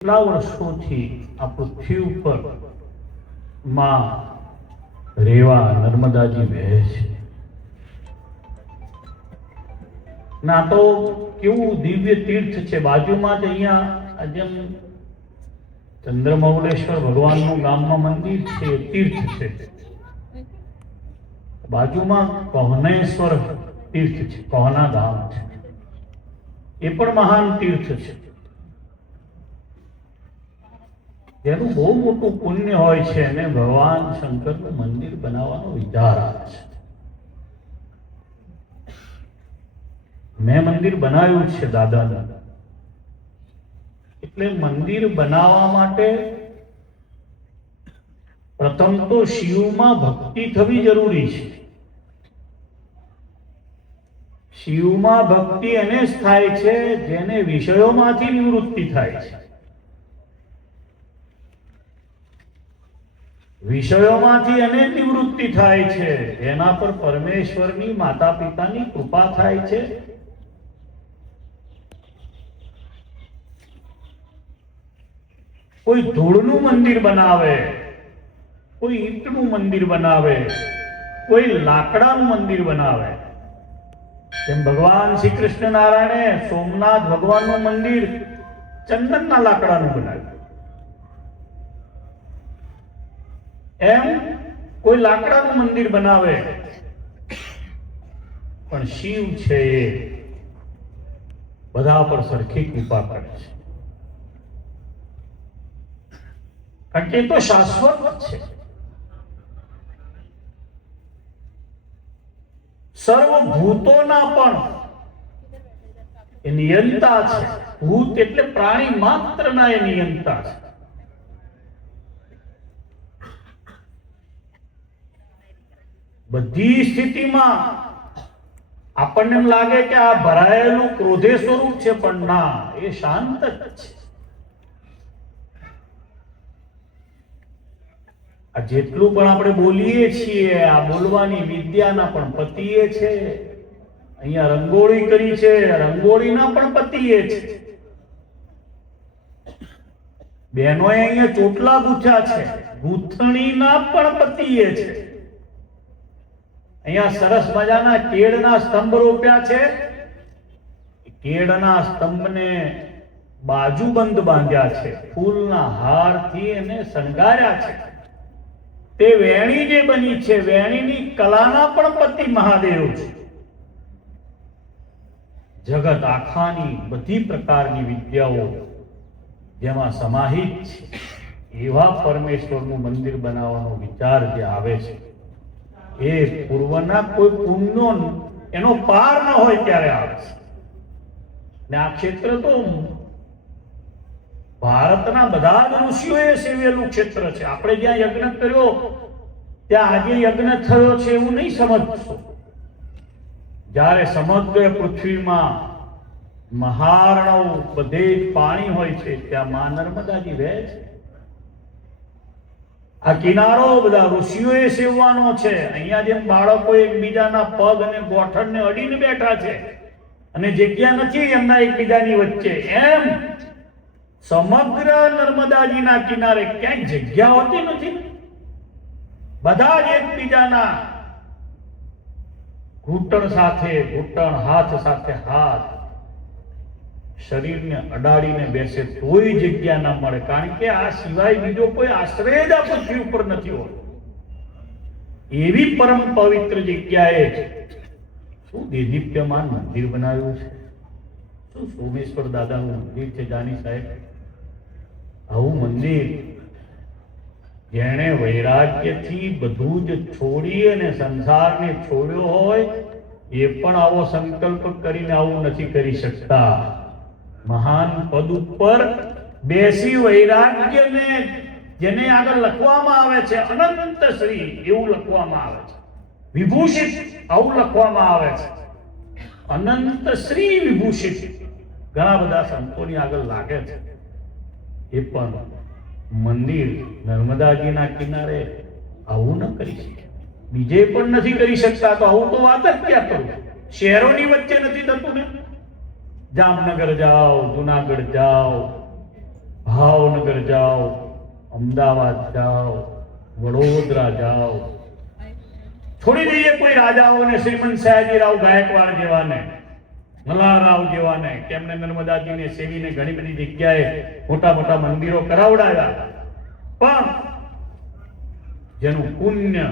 કેટલા વર્ષોથી આ પૃથ્વી ઉપર માં રેવા નર્મદાજી વહે છે. ના તો કેવું દિવ્ય તીર્થ છે. બાજુમાં જ અહીંયા જેમ ચંદ્રમૌલેશ્વર ભગવાનનું ગામમાં મંદિર છે, તીર્થ છે. બાજુમાં કહનેશ્વર તીર્થ છે, કહના ધામ છે, એ પણ મહાન તીર્થ છે, જેનું બહુ મોટું પુણ્ય હોય છે. અને ભગવાન શંકરનું મંદિર બનાવવાનો વિચાર આવે છે. મેં મંદિર બનાવ્યું છે દાદાનું. એટલે મંદિર બનાવવા માટે પ્રથમ તો શિવમાં ભક્તિ થવી જરૂરી છે. શિવમાં ભક્તિ એને જ થાય છે જેને વિષયોમાંથી નિવૃત્તિ થાય છે. વિષયોમાંથી એને નિવૃત્તિ થાય છે એના પર પરમેશ્વરની માતા પિતાની કૃપા થાય છે. કોઈ ધૂળનું મંદિર બનાવે, કોઈ ઈંટનું મંદિર બનાવે, કોઈ લાકડાનું મંદિર બનાવે. જેમ ભગવાન શ્રી કૃષ્ણ નારાયણે સોમનાથ ભગવાનનું મંદિર ચંદનના લાકડાનું બનાવ્યું, એમ કોઈ લાકડાનું મંદિર બનાવે. પણ શિવ છે એ બધા પર સરખી કૃપા કરે છે, કારણ કે એ તો શાશ્વત છે. સર્વભૂતોના પણ એ નિયંતા છે. ભૂત એટલે પ્રાણી માત્રના એ નિયંતા છે. બધી સ્થિતિમાં આપણને એમ લાગે કે આ ભરાયેલું ક્રોધે સ્વરૂપ છે, પણ ના, એ શાંત જ છે. આ જેટલું પણ આપણે બોલીએ છીએ, આ બોલવાની વિદ્યાના પણ પતિએ છે. અહીંયા રંગોળી કરી છે, રંગોળીના પણ પતિએ છે. બહેનોએ અહીંયા ચોટલા ગૂંથ્યા છે, ગૂંથણીના પણ પતિએ છે. અહીંયા સરસ મજાના કેળના સ્તંભ રોપ્યા છે, કેળના સ્તંભને બાજુબંધ બાંધ્યા છે, ફૂલના હારથી એને શણગાર્યા છે. તે વેણી જે બની છે, વેણીની કલાના પણ પતિ મહાદેવ છે. જગત આખાની બધી પ્રકારની વિદ્યાઓ જેમાં સમાહિત છે, એવા પરમેશ્વરનું મંદિર બનાવવાનો વિચાર જે આવે છે, એ પૂર્વના કોઈ પુણ્યનો એનો પાર ન હોય ત્યારે આવે છે. ને આ ક્ષેત્ર તો ભારતના બધા જ ઋષિઓએ સેવેલું ક્ષેત્ર છે. આપણે જ્યાં યજ્ઞ કર્યો ત્યાં આજે યજ્ઞ થયો છે એવું નહીં સમજશો. જ્યારે સમગ્ર પૃથ્વીમાં મહારણવ બધે જ પાણી હોય છે, ત્યાં મા નર્મદાજી વહે છે. આ કિનારો બધા ઋષિઓએ સેવવાનો છે. અહીંયા જેમ બાળકો એકબીજાના પગ અને ગોઠણને અડીને બેઠા છે અને જગ્યા નથી એમના એકબીજાની વચ્ચે, એમ સમગ્ર નર્મદાજીના કિનારે ક્યાંય જગ્યા હોતી નથી. બધા જ એકબીજાના ઘૂંટણ સાથે ઘૂંટણ, હાથ સાથે હાથ, શરીરને અડાડીને બેસે તોય જગ્યા ના મળે, કારણ કે આ સિવાય બીજો કોઈ આશ્રય જ આ પૃથ્વી ઉપર નથી હોતો. એવી પરમ પવિત્ર જગ્યાએ શું દેદીપ્યમાન મંદિર બનાવ્યું છે, શું સોમેશ્વર દાદાનું મંદિર છે. જાની સાહેબ, આવું મંદિર જેણે વૈરાગ્યથી બધું જ છોડી અને સંસારને છોડ્યો હોય, એ પણ આવો સંકલ્પ કરીને આવું નથી કરી શકતા. મહાન પદ ઉપર બેસી વૈરાગ્યને, જેને આગળ લખવામાં આવે છે અનંત શ્રી, એવું લખવામાં આવે છે. વિભૂષિત આવું લખવામાં આવે છે, અનંત શ્રી વિભૂષિત. ઘણા બધા સંતોની આગળ લાગે છે. એ પણ મંદિર નર્મદાજીના કિનારે આવું ન કરી શકે. બીજે પણ નથી કરી શકતા, તો આવું તો વાત જ ક્યાં કરું. શહેરોની વચ્ચે નથી થતું ને. જામનગર જાઓ, જુનાગઢ જાઓ, ભાવનગર જાઓ, અમદાવાદ જાઓ, વડોદરા જાઓ, છોડી દઈએ કોઈ રાજાઓને, શ્રીમંત સયાજીરાવ ગાયકવાડ જેવાને, મલ્હારરાવ જેવાને, કે એમને નર્મદાજીને સેવીને ઘણી બધી જગ્યાએ મોટા મોટા મંદિરો કરાવડાવ્યા, પણ જેનું પુણ્ય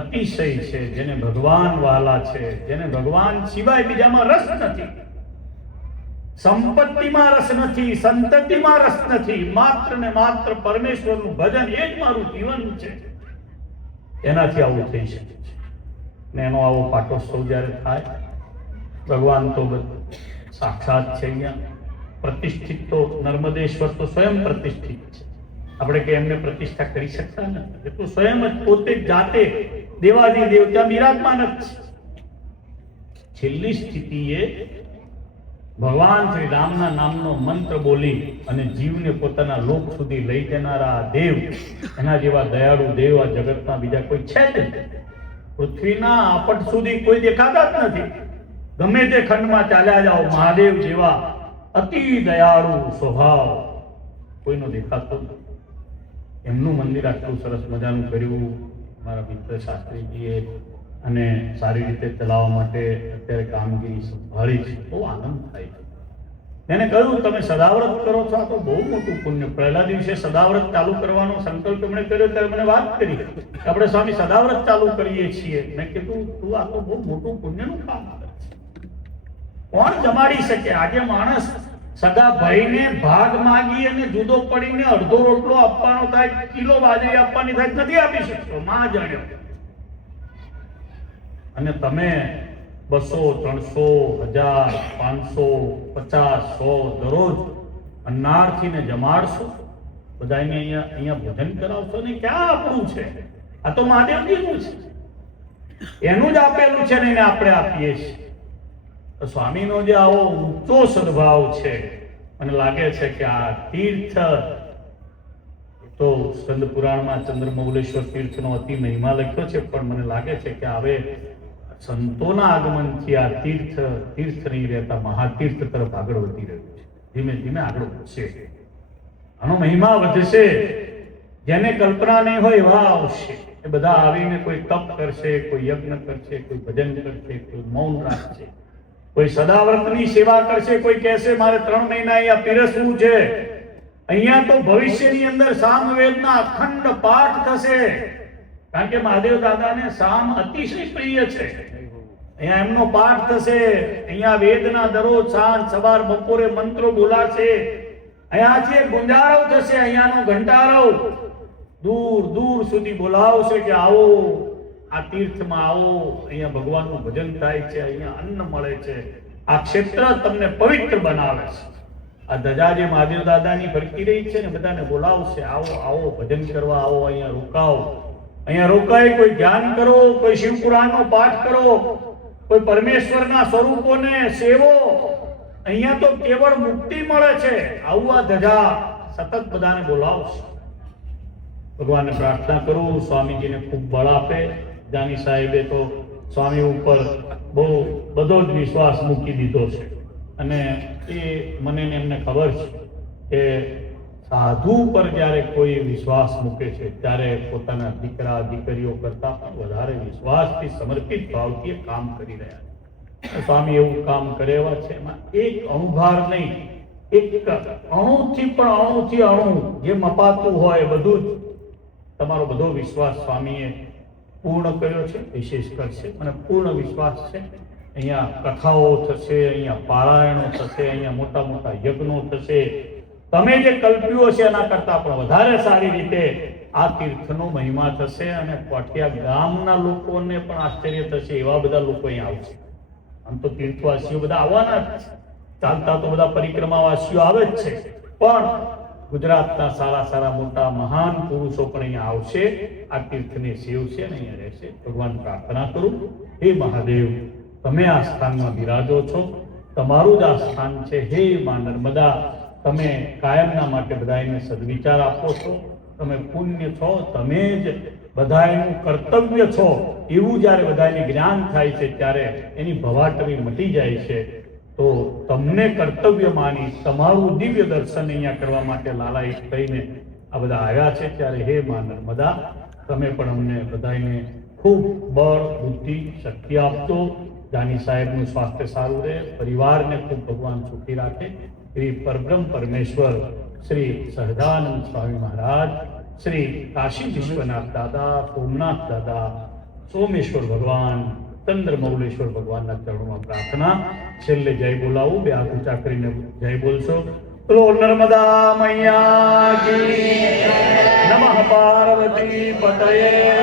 અતિશય છે, જેને ભગવાન વહાલા છે, જેને ભગવાન સિવાય બીજામાં રસ નથી, સંપત્તિમાં રસ નથી, સંતતિમાં રસ નથી, માત્ર ને માત્ર પરમેશ્વરનું ભજન એ જ મારું જીવન છે, એનાથી આવું થઈ શકે છે. ને એનો આવો પાટોત્સવ જ્યારે થાય, ભગવાન તો સાક્ષાત છે, અહીંયા પ્રતિષ્ઠિત તો નર્મદેશ્વર તો સ્વયં પ્રતિષ્ઠિત છે. આપણે કે એમને પ્રતિષ્ઠા કરી શકતા નથી, એ તો સ્વયં જ પોતે જાતે દેવાદી દેવતા બિરાજમાન જ છે. છેલ્લી સ્થિતિએ ભગવાન શ્રી રામના નામનો મંત્ર બોલી અને જીવને પોતાના લોક સુધી લઈ જનારા દેવ, એના જેવા દયાળુ દેવ આ જગતમાં બીજા કોઈ છે જ નહીં. પૃથ્વીના આપટ સુધી કોઈ દેખાતા જ નથી. ગમે તે ખંડમાં ચાલ્યા જાઓ, મહાદેવ જેવા અતિ દયાળુ સ્વભાવ કોઈનો દેખાતો નથી. એમનું મંદિર આટલું સરસ મજાનું કર્યું મારા મિત્ર શાસ્ત્રીજીએ, અને સારી રીતે ચલાવવા માટે અત્યારે કામગીરી સંભાળી છે. બહુ આનંદ થાય છે. એને કહ્યું તમે સદાવ્રત કરો છો, આ તો બહુ મોટું પુણ્ય. પહેલા દિવસે સદાવ્રત ચાલુ કરવાનો સંકલ્પ એમણે કર્યો ત્યારે મને વાત કરી કે આપણે સ્વામી સદાવ્રત ચાલુ કરીએ છીએ. મેં કીધું તું આ તો બહુ મોટું પુણ્યનું કામ કરે છે. કોણ જમાડી શકે? આજે માણસ સગા ભાઈને ભાગ માગી અને જુદો પડીને અડધો રોટલો આપવાનો થાય, કિલો બાજરી આપવાની થાય, નથી આપી શકતો. માં જાણ્યો. અને તમે 200, 300, 1000, 500, 100 દરરોજ અન્નાર્થીને જમાડશો, બધાને અહીંયા ભોજન કરાવશો ને ક્યાં આપણું છે? આ તો મહાદેવજીનું છે, એનું જ આપેલું છે ને એને આપણે આપીએ છીએ. સ્વામીનો જે આવો ઊંચો સદભાવ છે, મને લાગે છે કે આ તીર્થ તો સ્કંદ પુરાણમાં ચંદ્રમૌલેશ્વર તીર્થનો અતિ મહિમા લખ્યો છે, પણ મને લાગે છે કે હવે સંતોના આગમનથી આ તીર્થ નહીં રહેતા મહાતીર્થ તરફ આગળ વધી રહ્યું છે. ધીમે ધીમે આગળ વધશે, આનો મહિમા વધશે. જેને કલ્પના નહીં હોય એવા આવશે. એ બધા આવીને કોઈ તપ કરશે, કોઈ યજ્ઞ કરશે, કોઈ ભજન કરશે, કોઈ મૌન રાખશે, કોઈ સદાવ્રતની સેવા કરશે, કોઈ કહેશે મારે 3 મહિના અહીંયા પીરસવું છે. અહીંયા તો ભવિષ્યની અંદર સામવેદના અખંડ પાઠ થશે, કારણ કે મહાદેવ દાદાને સામ અતિશય પ્રિય છે. અહીંયા એમનો પાઠ થશે. અહીંયા વેદના દરરોજ સાંજ સવાર બપોરે મંત્રો બોલાશે. અહીંયાથી ગુંજારવ થશે, અહીંયાનો ઘંટારવ દૂર દૂર સુધી બોલાવશે કે આવો આ તીર્થમાં આવો, અહીંયા ભગવાનનું ભજન થાય છે, અહીંયા અન્ન મળે છે, આ ક્ષેત્ર તમને પવિત્ર બનાવે છે. આ ધજા જે મહાદેવ દાદાની ફરકી રહી છે ને, બધાને બોલાવશે, આવો આવો ભજન કરવા આવો, અહીંયા રોકાવો, અહીંયા રોકાય, કોઈ ધ્યાન કરો, કોઈ શિવ પુરાણનો પાઠ કરો, કોઈ પરમેશ્વરના સ્વરૂપોને સેવો. અહીંયા તો કેવળ મુક્તિ મળે છે. આવું આ ધજા સતત બધાને બોલાવશે. ભગવાનને પ્રાર્થના કરું સ્વામીજીને ખૂબ બળ આપે. જાની સાહેબે તો સ્વામી ઉપર બહુ બધો જ વિશ્વાસ મૂકી દીધો છે, અને એ મને એમને ખબર છે કે સાધુ પર જ્યારે કોઈ વિશ્વાસ મૂકે છે ત્યારે પોતાના દીકરા દીકરીઓ કરતા પણ વધારે વિશ્વાસથી સમર્પિત ભાવથી કામ કરી રહ્યા છે. સ્વામી એવું કામ કરે એવા છે, એમાં એક અણુભાર નહીં, એક અણુથી પણ અણુથી અણુ જે મપાતું હોય બધું જ તમારો બધો વિશ્વાસ સ્વામીએ પૂર્ણ કર્યો છે. વિશેષ કરશે, મને પૂર્ણ વિશ્વાસ છે. અહીંયા કથાઓ થશે, અહીંયા પારાયણો થશે, અહીંયા મોટા મોટા યજ્ઞો થશે. તમે જે કલ્પ્યું હશે એના કરતાં પણ વધારે સારી રીતે આ તીર્થનો મહિમા થશે, અને કોઠિયા ગામના લોકોને પણ આશ્ચર્ય થશે. એવા બધા લોકો અહીંયા આવશે. આમ તો તીર્થવાસીઓ બધા આવવાના જ છે, ચાલતા તો બધા પરિક્રમાવાસીઓ આવે જ છે, પણ ગુજરાતના સારા સારા મોટા મહાન પુરુષો પણ અહીંયા આવશે, આ તીર્થને સેવશે અને અહીંયા રહેશે. ભગવાન પ્રાર્થના કરું, હે મહાદેવ, તમે આ સ્થાનમાં બિરાજો છો, તમારું જ આ સ્થાન છે. હે મા નર્મદા, તમે કાયમના માટે બધાને સદવિચાર આપો છો, તમે પુણ્ય છો, તમે જ બધાનું કર્તવ્ય છો. એવું જ્યારે બધાને જ્ઞાન થાય છે ત્યારે એની ભવાટવી મટી જાય છે. તો તમને કર્તવ્ય માની તમારું દિવ્ય દર્શન અહીંયા કરવા માટે લાલાયિત થઈને આ બધા આવ્યા છે, ત્યારે હે મા નર્મદા, તમે પણ અમને બધાને ખૂબ બળ, બુદ્ધિ, શક્તિ આપતો. જાની સાહેબનું સ્વાસ્થ્ય સારું રહે, પરિવારને ખૂબ ભગવાન સુખી રાખે એવી પરબ્રહ્મ પરમેશ્વર શ્રી સહજાનંદ સ્વામી મહારાજ, શ્રી કાશી વિશ્વનાથ દાદા, સોમનાથ દાદા, સોમેશ્વર ભગવાન, ચંદ્રમૌલેશ્વર ભગવાનના ચરણોમાં પ્રાર્થના. છેલ્લે જય બોલાવું, બે હાથ ઊંચા કરીને જય બોલશો. બોલો નર્મદા મૈયા કી નમઃ પાર્વતી પતયે.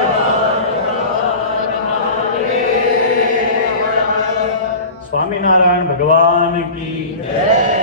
સ્વામિનારાયણ ભગવાન કી જય.